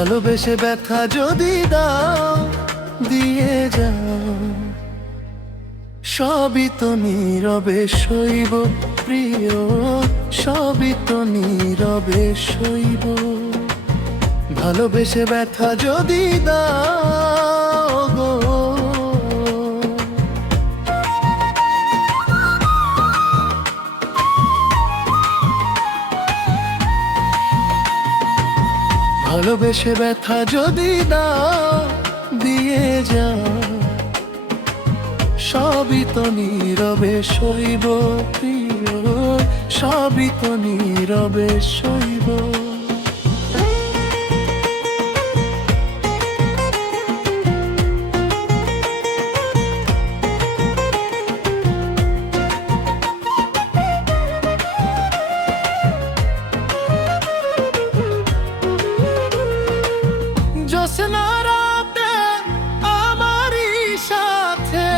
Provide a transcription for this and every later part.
ভালোবেসে ব্যথা যদি দাও দিয়ে যাও, সবই তো নীরবে সইব প্রিয়, সবই তো নীরবে সইব। ভালোবেসে ব্যথা যদি দাও গো, ভালোবেসে ব্যথা যদি দাও দিয়ে যাও, সবই তো নীরবে সইব প্রিয়, সবই তো নীরবে সইব। জ্যোৎস্না রাতে আমারই সাথে,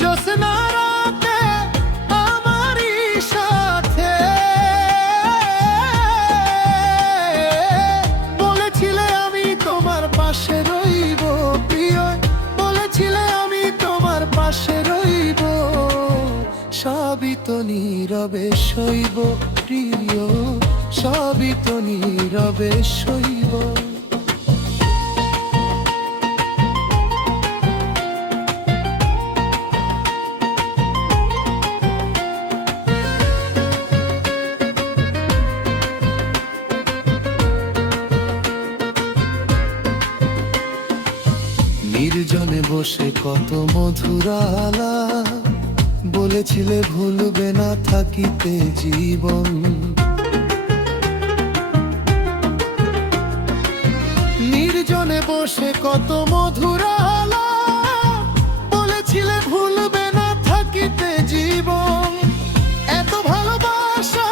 জ্যোৎস্না রাতে আমারই সাথে বলেছিলে আমি তোমার পাশে রইব প্রিয়, বলেছিলে আমি তোমার পাশে রইব, সবই তো নীরবে সইব প্রিয়, সবই তো নীরবে সইব। নির্জনে বসে কত মধুর আলাপ, বলেছিলে ভুলবে না থাকিতে জীবন। নির্জনে বসে কত মধুর আলাপ, বলেছিলে ভুলবে না থাকিতে জীবন। এত ভালোবাসা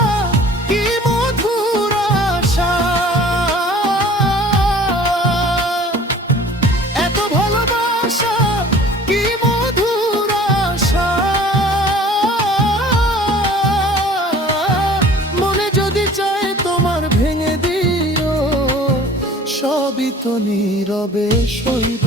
কি মধুর আশা, এত ভালোবাসা কি মধুর আশা। মনে যদি চায় তোমার ভেঙে দিও, সবই তো নীরবে সইব।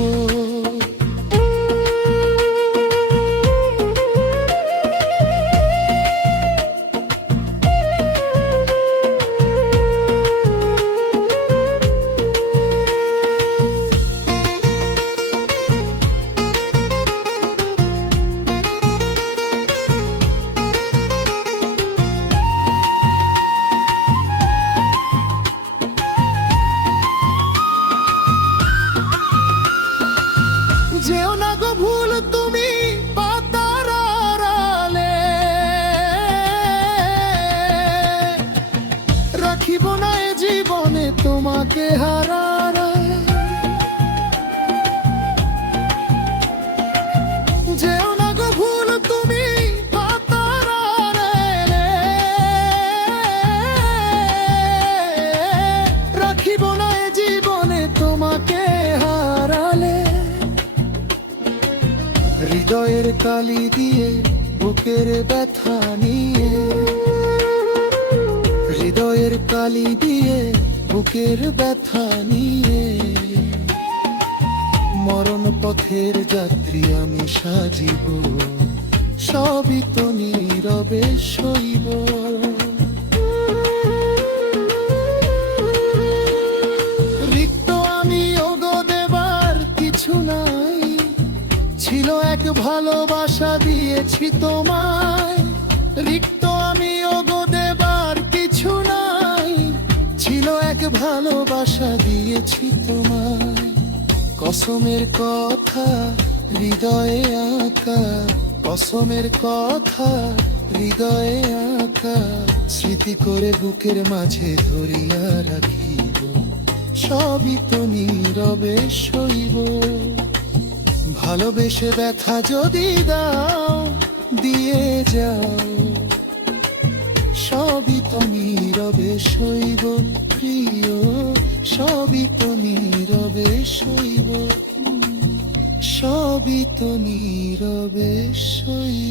যেও না গো ভুল তুমি পাতার আড়ালে, রাখিব না এ জীবনে তোমাকে হারারে। যেও না গো ভুল তুমি পাতার আড়ালে, রাখিব না এ জীবনে তোমাকে হারালে। হৃদয়ের কালি দিয়ে বুকের ব্যথা নিয়ে, হৃদয়ের কালি দিয়ে বুকের ব্যথা নিয়ে, মরণ পথের যাত্রী আমি সাজিব, সবই তো নীরবে সইব। রিক্ত আমি ওগো দেবার কিছু নাই, ছিল এক ভালোবাসা দিয়েছি তোমায়। রিক্ত আমি ওগো দেবার কিছু নাই, ছিল এক ভালোবাসা দিয়েছি তোমায়। কসমের কথা হৃদয়ে আঁকা, কসমের কথা হৃদয়ে আঁকা, স্মৃতি করে বুকের মাঝে ধরিয়া রাখিব, সবই তো নীরবে সইব। ভালোবেসে ব্যথা যদি দাও দিয়ে যাও, সবই তো নীরবে সইব প্রিয়, সবই তো নীরবে সইব, সবই তো নীরবে সইব।